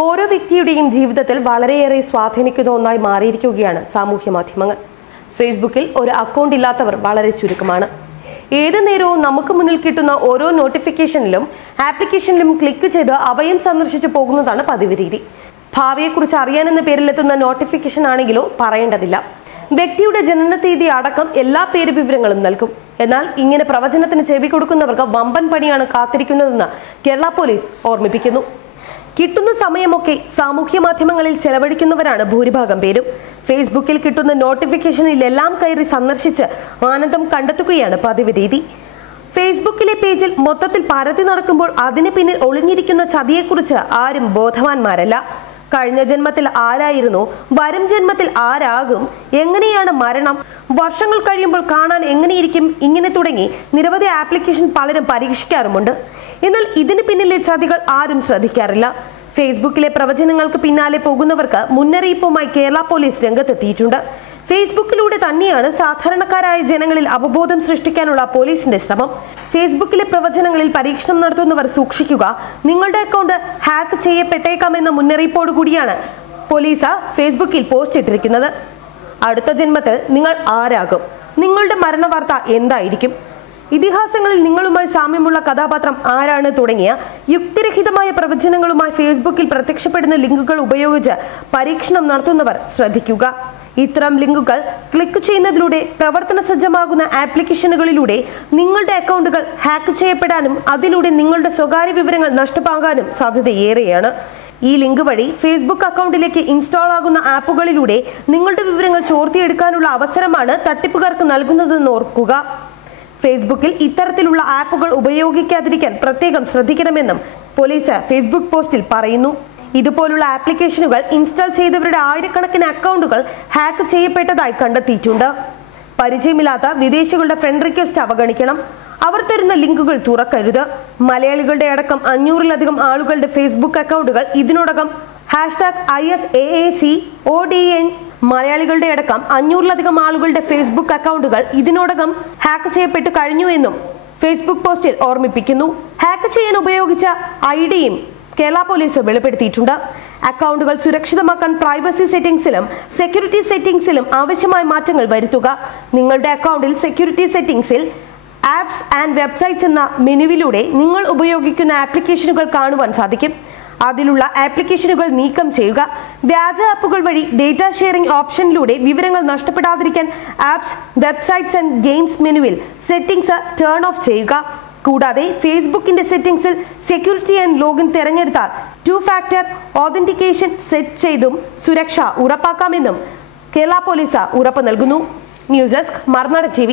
ഓരോ വ്യക്തിയുടെയും ജീവിതത്തിൽ വളരെയേറെ സ്വാധീനിക്കുന്ന ഒന്നായി മാറിയിരിക്കുകയാണ് സാമൂഹ്യ മാധ്യമങ്ങൾ. ഫേസ്ബുക്കിൽ ഒരു അക്കൗണ്ട് ഇല്ലാത്തവർ വളരെ ചുരുക്കമാണ്. ഏത് നേരവും നമുക്ക് മുന്നിൽ കിട്ടുന്ന ഓരോ നോട്ടിഫിക്കേഷനിലും ആപ്ലിക്കേഷനിലും ക്ലിക്ക് ചെയ്ത് അവയും സന്ദർശിച്ചു പോകുന്നതാണ് പതിവ് രീതി. ഭാവിയെക്കുറിച്ച് അറിയാനെന്ന പേരിലെത്തുന്ന നോട്ടിഫിക്കേഷൻ ആണെങ്കിലോ പറയേണ്ടതില്ല. വ്യക്തിയുടെ ജനന തീയതി അടക്കം എല്ലാ പേര് വിവരങ്ങളും നൽകും. എന്നാൽ ഇങ്ങനെ പ്രവചനത്തിന് ചെവി കൊടുക്കുന്നവർക്ക് വമ്പൻ പണിയാണ് കാത്തിരിക്കുന്നതെന്ന് കേരള പോലീസ് ഓർമ്മിപ്പിക്കുന്നു. കിട്ടുന്ന സമയമൊക്കെ സാമൂഹ്യ മാധ്യമങ്ങളിൽ ചെലവഴിക്കുന്നവരാണ് ഭൂരിഭാഗം പേരും. ഫേസ്ബുക്കിൽ കിട്ടുന്ന നോട്ടിഫിക്കേഷനിലെല്ലാം കയറി സന്ദർശിച്ച് ആനന്ദം കണ്ടെത്തുകയാണ് പതിവ് രീതി. ഫേസ്ബുക്കിലെ പേജിൽ മൊത്തത്തിൽ പരതി നടക്കുമ്പോൾ അതിന് പിന്നിൽ ഒളിഞ്ഞിരിക്കുന്ന ചതിയെക്കുറിച്ച് ആരും ബോധവാന്മാരല്ല. കഴിഞ്ഞ ജന്മത്തിൽ ആരായിരുന്നു വരും ജന്മത്തിൽ ആരാകും എങ്ങനെയാണ് മരണം വർഷങ്ങൾ കഴിയുമ്പോൾ കാണാൻ എങ്ങനെയിരിക്കും ഇങ്ങനെ തുടങ്ങി നിരവധി ആപ്ലിക്കേഷൻ പലരും പരീക്ഷിക്കാറുമുണ്ട്. എന്നാൽ ഇതിന് പിന്നിലെ ചതികൾ ആരും ശ്രദ്ധിക്കാറില്ല. ഫേസ്ബുക്കിലെ പ്രവചനങ്ങൾക്ക് പിന്നാലെ പോകുന്നവർക്ക് മുന്നറിയിപ്പുമായി കേരള പോലീസ് രംഗത്തെത്തിയിട്ടുണ്ട്. ഫേസ്ബുക്കിലൂടെ തന്നെയാണ് സാധാരണക്കാരായ ജനങ്ങളിൽ അവബോധം സൃഷ്ടിക്കാനുള്ള പോലീസിന്റെ ശ്രമം. ഫേസ്ബുക്കിലെ പ്രവചനങ്ങളിൽ പരീക്ഷണം നടത്തുന്നവർ സൂക്ഷിക്കുക നിങ്ങളുടെ അക്കൗണ്ട് ഹാക്ക് ചെയ്യപ്പെട്ടേക്കാമെന്ന മുന്നറിയിപ്പോടു കൂടിയാണ് പോലീസ് ഫേസ്ബുക്കിൽ പോസ്റ്റ് ഇട്ടിരിക്കുന്നത്. അടുത്ത ജന്മത്തിൽ നിങ്ങൾ ആരാകും? നിങ്ങളുടെ മരണവാർത്ത എന്തായിരിക്കും? ഇതിഹാസങ്ങളിൽ നിങ്ങളുമായി സാമ്യമുള്ള കഥാപാത്രം ആരാണ് തുടങ്ങിയ യുക്തിരഹിതമായ പ്രവചനങ്ങളുമായി ഫേസ്ബുക്കിൽ പ്രത്യക്ഷപ്പെടുന്ന ലിങ്കുകൾ ഉപയോഗിച്ച് പരീക്ഷണം നടത്തുന്നവർ ശ്രദ്ധിക്കുക. ഇത്തരം ലിങ്കുകൾ ക്ലിക്ക് ചെയ്യുന്നതിലൂടെ പ്രവർത്തന സജ്ജമാകുന്ന ആപ്ലിക്കേഷനുകളിലൂടെ നിങ്ങളുടെ അക്കൗണ്ടുകൾ ഹാക്ക് ചെയ്യപ്പെടാനും അതിലൂടെ നിങ്ങളുടെ സ്വകാര്യ വിവരങ്ങൾ നഷ്ടമാകാനും സാധ്യതയേറെയാണ്. ഈ ലിങ്ക് വഴി ഫേസ്ബുക്ക് അക്കൗണ്ടിലേക്ക് ഇൻസ്റ്റാൾ ആകുന്ന ആപ്പുകളിലൂടെ നിങ്ങളുടെ വിവരങ്ങൾ ചോർത്തിയെടുക്കാനുള്ള അവസരമാണ് തട്ടിപ്പുകാർക്ക് നൽകുന്നതെന്ന് ഓർക്കുക. ഫേസ്ബുക്കിൽ ഇത്തരത്തിലുള്ള ആപ്പുകൾ ഉപയോഗിക്കാതിരിക്കാൻ പ്രത്യേകം ശ്രദ്ധിക്കണമെന്നും പോലീസ് ഫേസ്ബുക്ക് പോസ്റ്റിൽ പറയുന്നു. ഇതുപോലുള്ള ആപ്ലിക്കേഷനുകൾ ഇൻസ്റ്റാൾ ചെയ്തവരുടെ ആയിരക്കണക്കിന് അക്കൗണ്ടുകൾ ഹാക്ക് ചെയ്യപ്പെട്ടതായി കണ്ടെത്തിയിട്ടുണ്ട്. പരിചയമില്ലാത്ത വിദേശികളുടെ ഫ്രണ്ട് റിക്വസ്റ്റ് അവഗണിക്കണം. അവർ തരുന്ന ലിങ്കുകൾ തുറക്കരുത്. മലയാളികളുടെ അടക്കം അഞ്ഞൂറിലധികം ആളുകളുടെ ഫേസ്ബുക്ക് അക്കൗണ്ടുകൾ ഇതിനോടകം hashtag I S A C O D N മലയാളികളുടെ അടക്കം അഞ്ഞൂറിലധികം ആളുകളുടെ ഫേസ്ബുക്ക് അക്കൗണ്ടുകൾ ഇതിനോടകം ഹാക്ക് ചെയ്യപ്പെട്ടു കഴിഞ്ഞു എന്നും ഫേസ്ബുക്ക് പോസ്റ്റിൽ ഓർമ്മിപ്പിക്കുന്നു. ഹാക്ക് ചെയ്യാൻ ഉപയോഗിച്ച ഐ ഡിയും കേരള പോലീസ് വെളിപ്പെടുത്തിയിട്ടുണ്ട്. അക്കൗണ്ടുകൾ സുരക്ഷിതമാക്കാൻ പ്രൈവസി സെറ്റിംഗ്സിലും സെക്യൂരിറ്റി സെറ്റിംഗ്സിലും ആവശ്യമായ മാറ്റങ്ങൾ വരുത്തുക. നിങ്ങളുടെ അക്കൗണ്ടിൽ സെക്യൂരിറ്റി സെറ്റിംഗ്സിൽ ആപ്സ് ആൻഡ് വെബ്സൈറ്റ്സ് എന്ന മെനുവിലൂടെ നിങ്ങൾ ഉപയോഗിക്കുന്ന ആപ്ലിക്കേഷനുകൾ കാണുവാൻ സാധിക്കും. അതിലുള്ള ആപ്ലിക്കേഷനുകൾ നീക്കം ചെയ്യുക. വ്യാജ ആപ്പുകൾ വഴി ഡേറ്റ ഷെയറിംഗ് ഓപ്ഷനിലൂടെ വിവരങ്ങൾ നഷ്ടപ്പെടാതിരിക്കാൻ ആപ്സ് വെബ്സൈറ്റ്സ് ആൻഡ് ഗെയിംസ് മെനുവിൽ സെറ്റിംഗ്സ് ടേൺ ഓഫ് ചെയ്യുക. കൂടാതെ ഫേസ്ബുക്കിന്റെ സെറ്റിംഗ്സിൽ സെക്യൂരിറ്റി ആൻഡ് ലോഗിൻ തിരഞ്ഞെടുത്താൽ ടു ഫാക്ടർ ഓതന്റിക്കേഷൻ സെറ്റ് ചെയ്തും സുരക്ഷ ഉറപ്പാക്കാമെന്നും കേരള പോലീസ് ഉറപ്പ് നൽകുന്നു. News desk മറുനാട് T